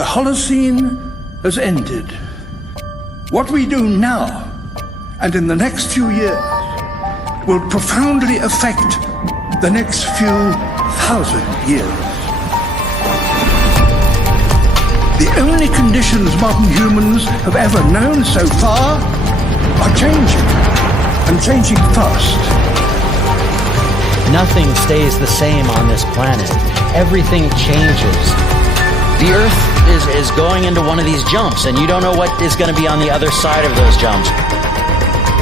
The Holocene has ended. What we do now and in the next few years will profoundly affect the next few thousand years. The only conditions modern humans have ever known so far are changing, and changing fast. Nothing stays the same on this planet. Everything changes. The Earth is going into one of these jumps, and you don't know what is going to be on the other side of those jumps.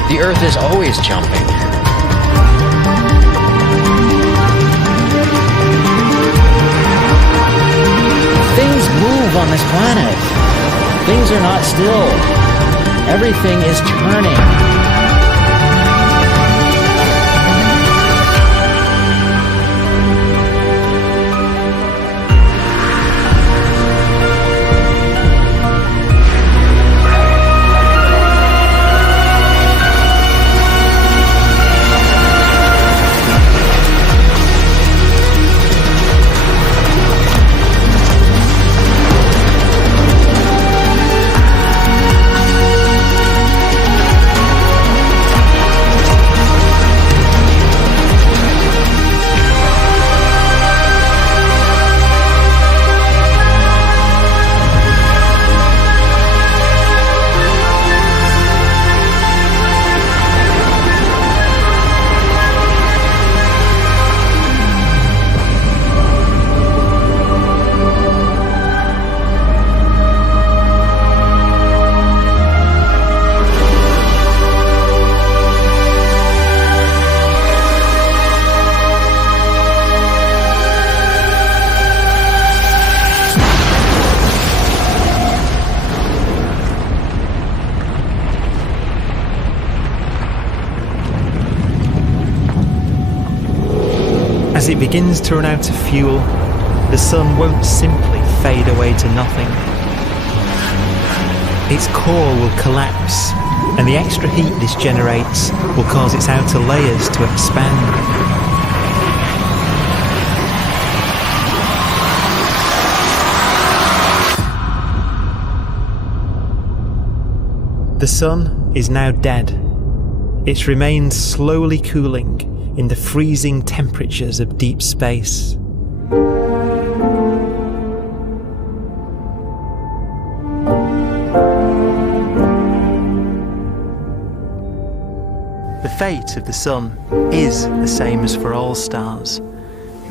The Earth is always jumping. Things move on this planet. Things are not still. Everything is turning. As it begins to run out of fuel, the sun won't simply fade away to nothing. Its core will collapse, and the extra heat this generates will cause its outer layers to expand. The sun is now dead. It remains slowly cooling in the freezing temperatures of deep space. The fate of the sun is the same as for all stars.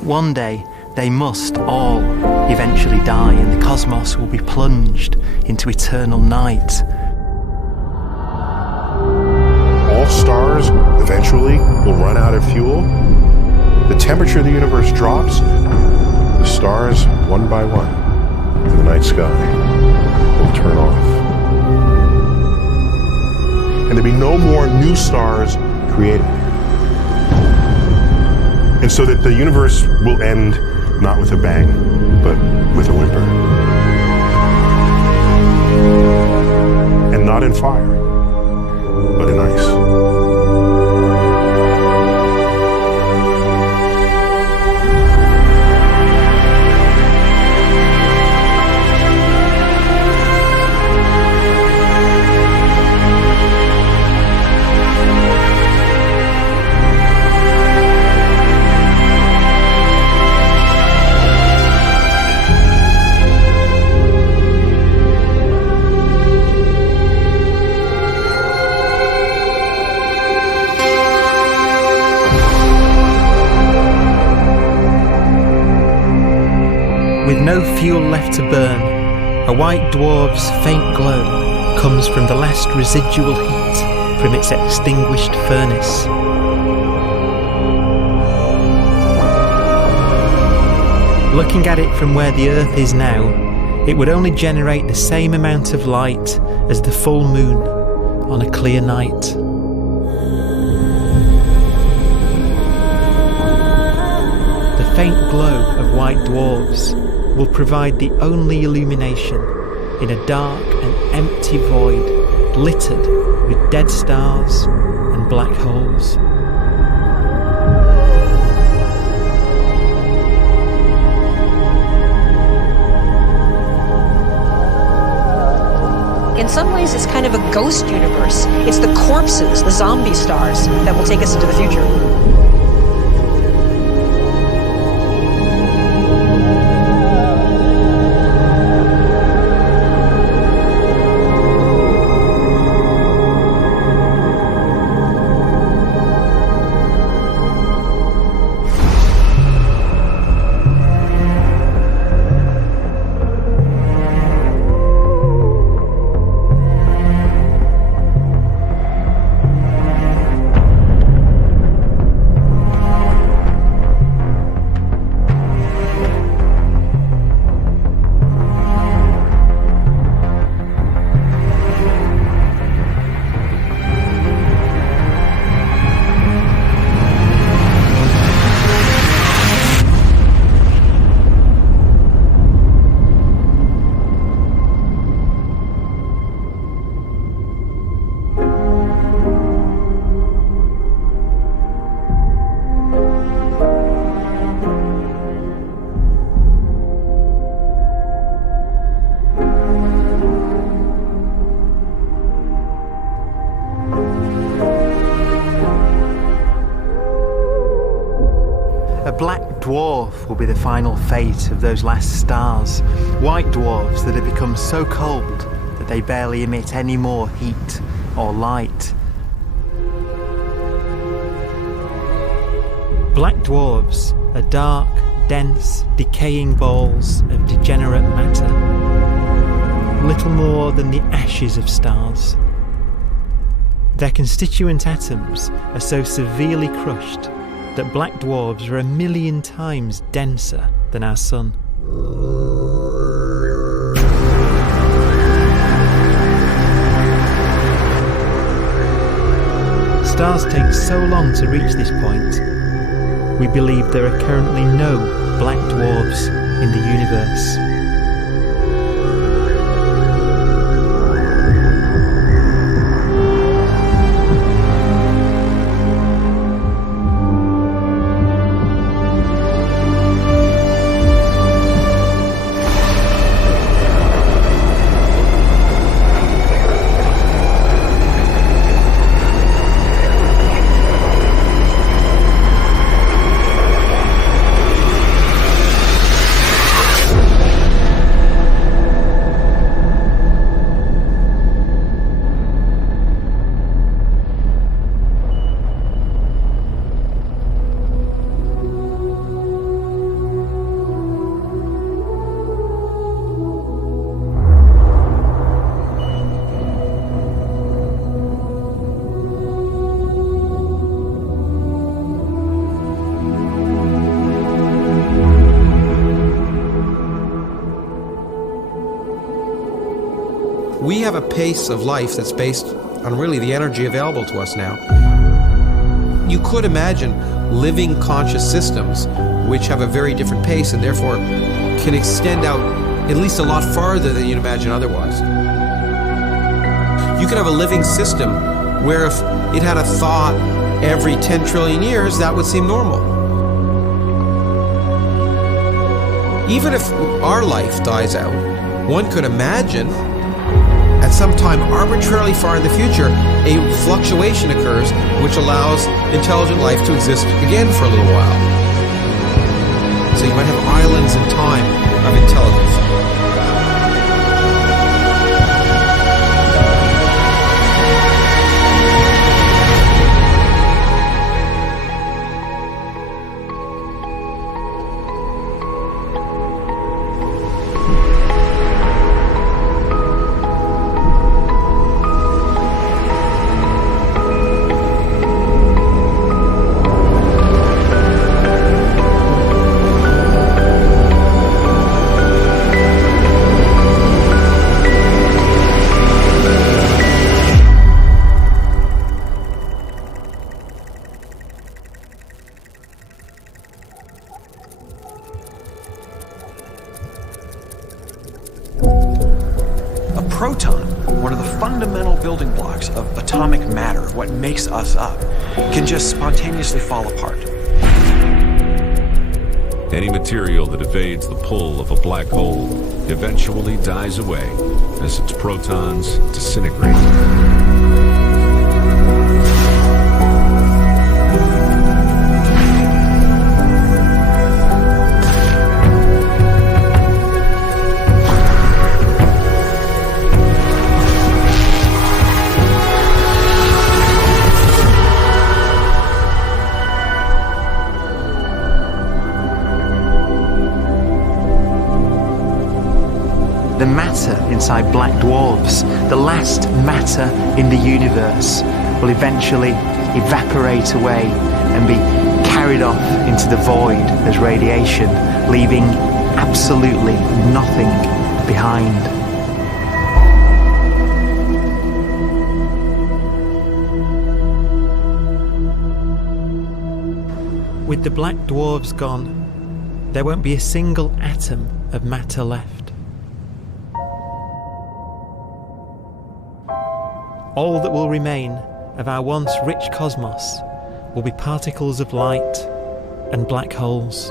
One day they must all eventually die, and the cosmos will be plunged into eternal night. All stars eventually will run out of fuel. The temperature of the universe drops. The stars, one by one, in the night sky, will turn off. And there'll be no more new stars created. And so that the universe will end not with a bang, but with a whimper. And not in fire, but in ice. With no fuel left to burn, a white dwarf's faint glow comes from the last residual heat from its extinguished furnace. Looking at it from where the Earth is now, it would only generate the same amount of light as the full moon on a clear night. The faint glow of white dwarfs will provide the only illumination in a dark and empty void littered with dead stars and black holes. some ways, it's kind of a ghost universe. It's the corpses, the zombie stars, that will take us into the future. A black dwarf will be the final fate of those last stars, white dwarfs that have become so cold that they barely emit any more heat or light. Black dwarfs are dark, dense, decaying balls of degenerate matter, little more than the ashes of stars. Their constituent atoms are so severely crushed that black dwarfs are 1,000,000 times denser than our Sun. Stars take so long to reach this point, we believe there are currently no black dwarfs in the universe. We have a pace of life that's based on really the energy available to us now. You could imagine living conscious systems which have a very different pace and therefore can extend out at least a lot farther than you'd imagine otherwise. You could have a living system where if it had a thought every 10 trillion years, that would seem normal. Even if our life dies out, one could imagine at some time arbitrarily far in the future, a fluctuation occurs which allows intelligent life to exist again for a little while. So you might have islands in time of intelligence. Proton, one of the fundamental building blocks of atomic matter, what makes us up, can just spontaneously fall apart. Any material that evades the pull of a black hole eventually dies away as its protons disintegrate. The matter inside black dwarfs, the last matter in the universe, will eventually evaporate away and be carried off into the void as radiation, leaving absolutely nothing behind. With the black dwarfs gone, there won't be a single atom of matter left. All that will remain of our once rich cosmos will be particles of light and black holes.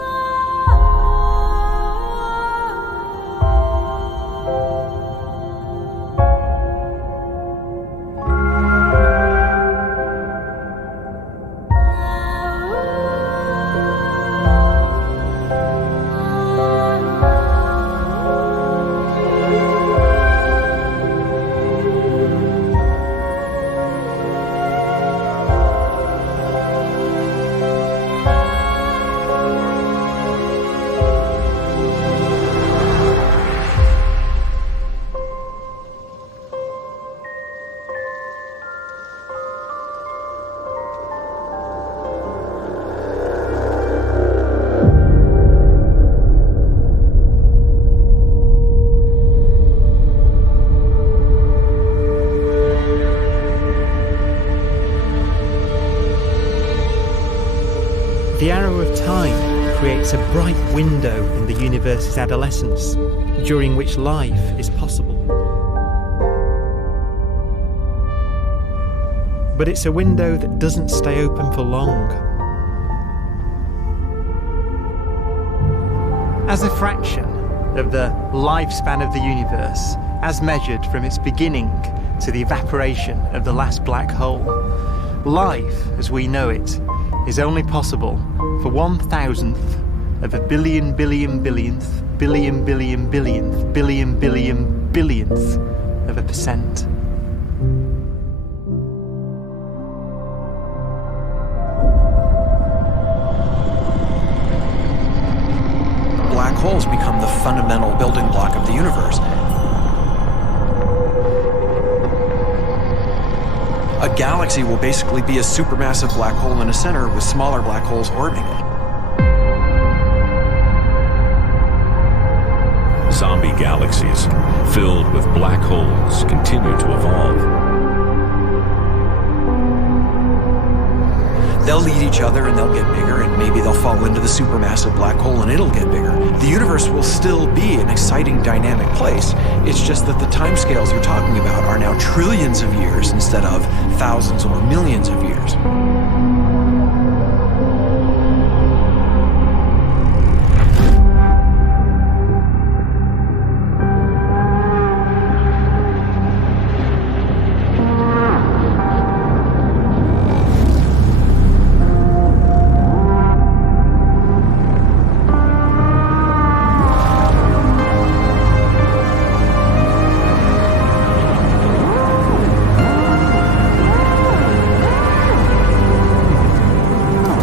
The arrow of time creates a bright window in the universe's adolescence, during which life is possible. But it's a window that doesn't stay open for long. As a fraction of the lifespan of the universe, as measured from its beginning to the evaporation of the last black hole, life, as we know it, is only possible for 1,000th of a billion billion billionth billion billion billionth billion billion billionth of a percent. Black holes become the fundamental building block of the universe. A galaxy will basically be a supermassive black hole in a center with smaller black holes orbiting it. Zombie galaxies filled with black holes continue to evolve. They'll eat each other and they'll get bigger, and maybe they'll fall into the supermassive black hole and it'll get bigger. The universe will still be an exciting, dynamic place. It's just that the timescales we're talking about are now trillions of years instead of thousands or millions of years.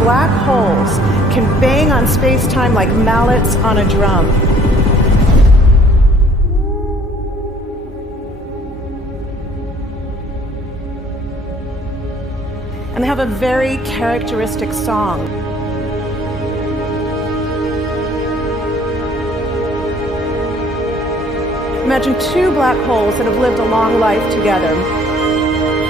Black holes can bang on space-time like mallets on a drum. And they have a very characteristic song. Imagine two black holes that have lived a long life together.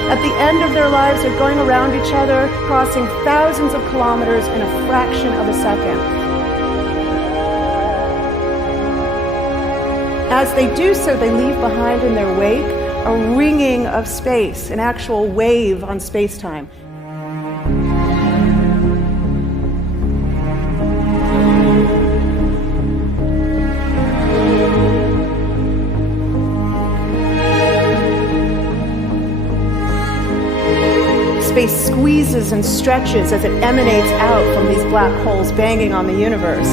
At the end of their lives, they're going around each other, crossing thousands of kilometers in a fraction of a second. As they do so, they leave behind in their wake a ringing of space, an actual wave on space-time. squeezes and stretches as it emanates out from these black holes banging on the universe.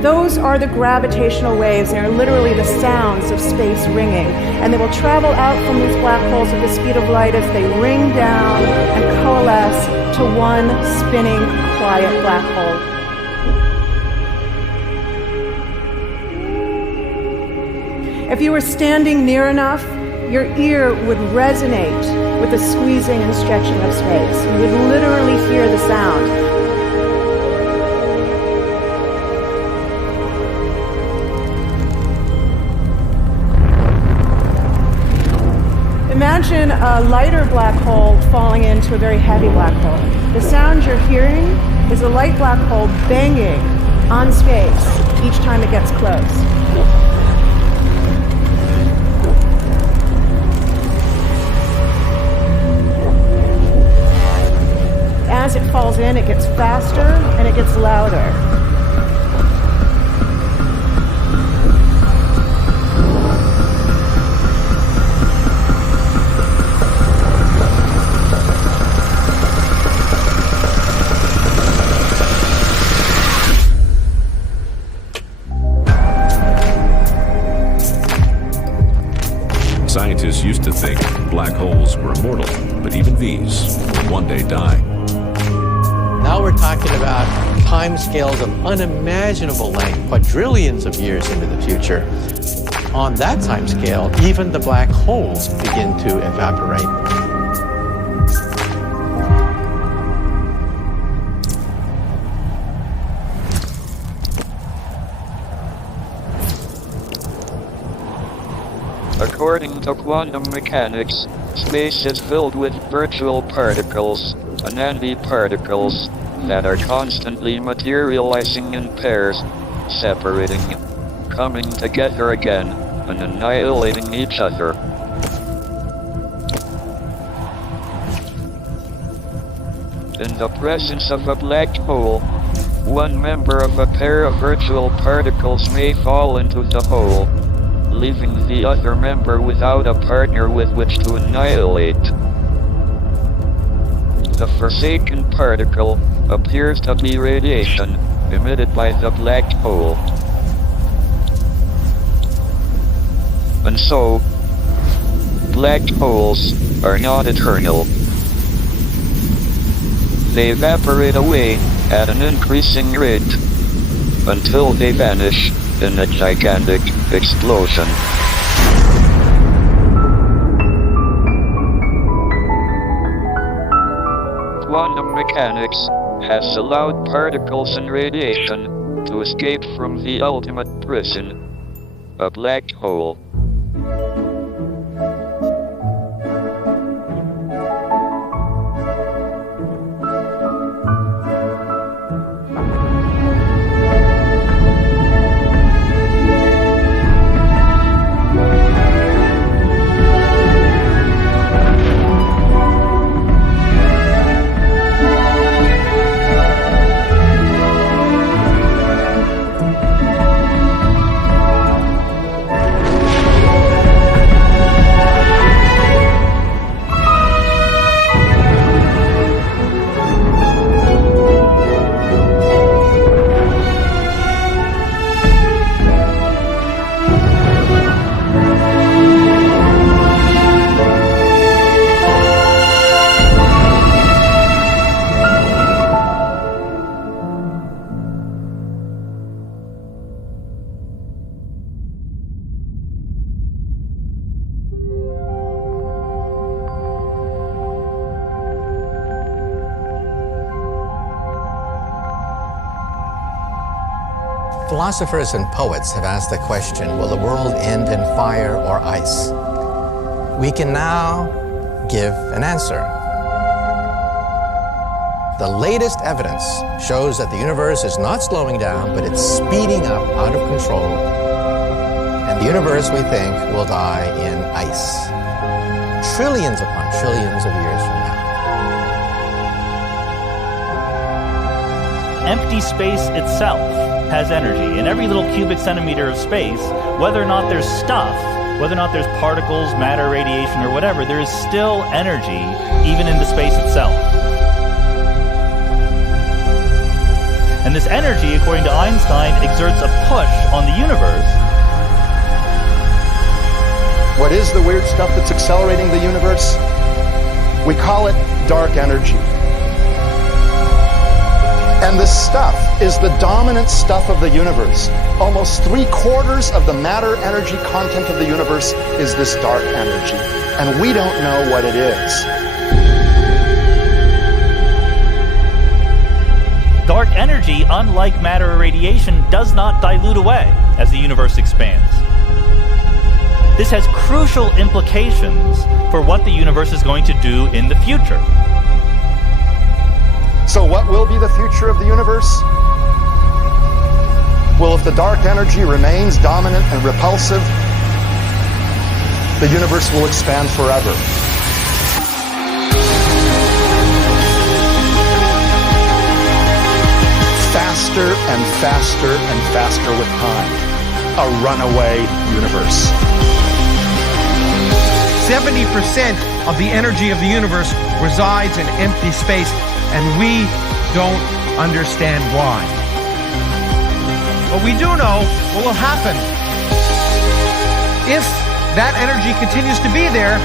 Those are the gravitational waves. They are literally the sounds of space ringing. And they will travel out from these black holes at the speed of light as they ring down and coalesce to one spinning, quiet black hole. If you were standing near enough, your ear would resonate with the squeezing and stretching of space. You would literally hear the sound. Imagine a lighter black hole falling into a very heavy black hole. The sound you're hearing is a light black hole banging on space each time it gets close. As it falls in, it gets faster and it gets louder. Scientists used to think black holes were immortal, but even these will one day die. Now we're talking about timescales of unimaginable length, quadrillions of years into the future. On that timescale, even the black holes begin to evaporate. According to quantum mechanics, space is filled with virtual particles, antiparticles, that are constantly materializing in pairs, separating, coming together again, and annihilating each other. In the presence of a black hole, one member of a pair of virtual particles may fall into the hole, leaving the other member without a partner with which to annihilate. The forsaken particle appears to be radiation emitted by the black hole. And so, black holes are not eternal. They evaporate away at an increasing rate until they vanish in a gigantic explosion. Quantum mechanics has allowed particles and radiation to escape from the ultimate prison, a black hole. Philosophers and poets have asked the question, will the world end in fire or ice? We can now give an answer. The latest evidence shows that the universe is not slowing down, but it's speeding up out of control. And the universe, we think, will die in ice. Trillions upon trillions of years from now. Empty space itself has energy. In every little cubic centimeter of space, whether or not there's stuff whether or not there's particles, matter, radiation, or whatever, there is still energy, even in the space itself. And this energy, according to Einstein, exerts a push on the universe. What is the weird stuff that's accelerating the universe? We call it dark energy. And this stuff is the dominant stuff of the universe. Almost 3/4 of the matter energy content of the universe is this dark energy. And we don't know what it is. Dark energy, unlike matter or radiation, does not dilute away as the universe expands. This has crucial implications for what the universe is going to do in the future. So what will be the future of the universe? Well, if the dark energy remains dominant and repulsive, the universe will expand forever. Faster and faster and faster with time. A runaway universe. 70% of the energy of the universe resides in empty space, and we don't understand why. But we do know what will happen. If that energy continues to be there,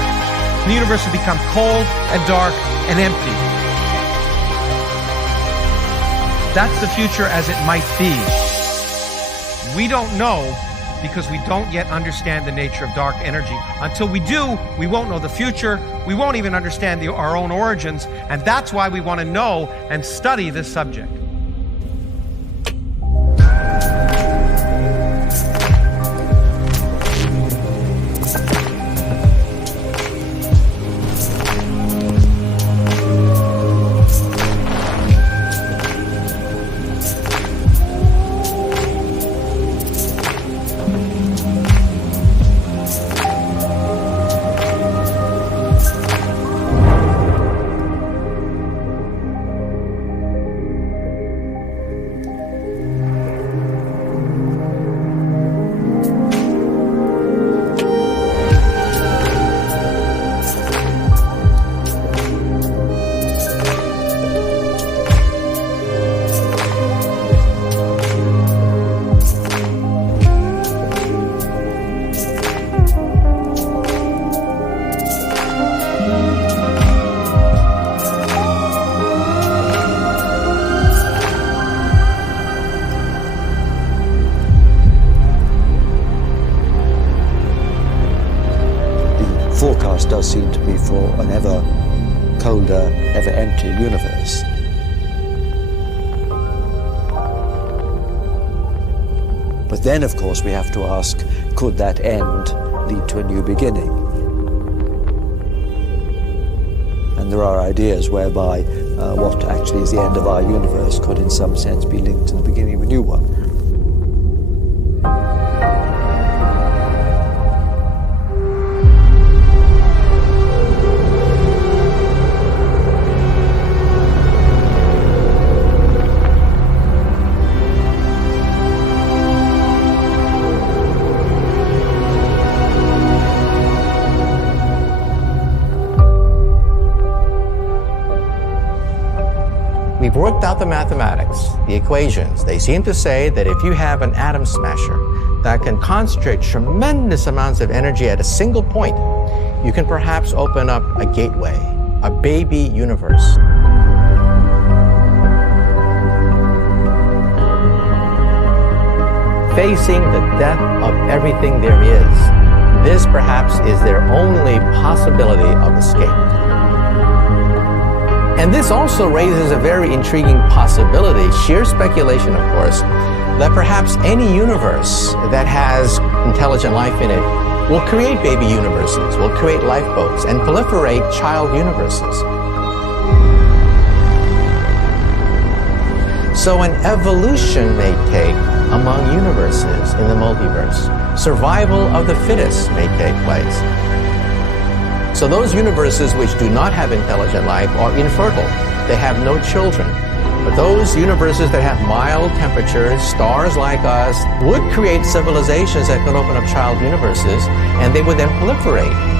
the universe will become cold and dark and empty. That's the future as it might be. We don't know because we don't yet understand the nature of dark energy. Until we do, we won't know the future. We won't even understand our own origins, and that's why we want to know and study this subject. Forecast does seem to be for an ever colder, ever emptier universe. But then, of course, we have to ask, could that end lead to a new beginning? And there are ideas whereby what actually is the end of our universe could in some sense be linked to the beginning of a new one. We've worked out the mathematics, the equations. They seem to say that if you have an atom smasher that can concentrate tremendous amounts of energy at a single point, you can perhaps open up a gateway, a baby universe. Facing the death of everything there is, this perhaps is their only possibility of escape. And this also raises a very intriguing possibility, sheer speculation of course, that perhaps any universe that has intelligent life in it will create baby universes, will create lifeboats, and proliferate child universes. So an evolution may take among universes in the multiverse. Survival of the fittest may take place. So those universes which do not have intelligent life are infertile. They have no children. But those universes that have mild temperatures, stars like us, would create civilizations that could open up child universes, and they would then proliferate.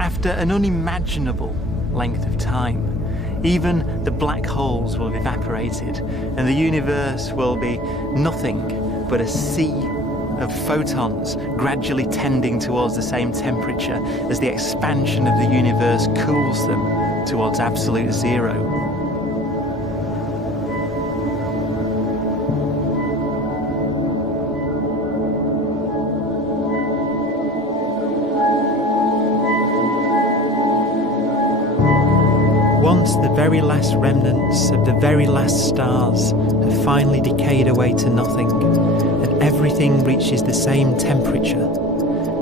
After an unimaginable length of time, even the black holes will have evaporated, and the universe will be nothing but a sea of photons gradually tending towards the same temperature as the expansion of the universe cools them towards absolute zero. Once the very last remnants of the very last stars have finally decayed away to nothing, and everything reaches the same temperature,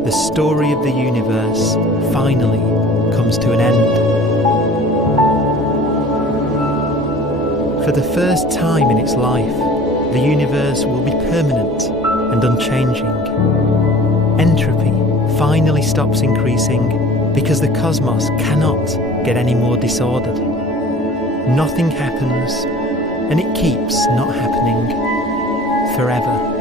the story of the universe finally comes to an end. For the first time in its life, the universe will be permanent and unchanging. Entropy finally stops increasing because the cosmos cannot get any more disordered. Nothing happens, and it keeps not happening forever.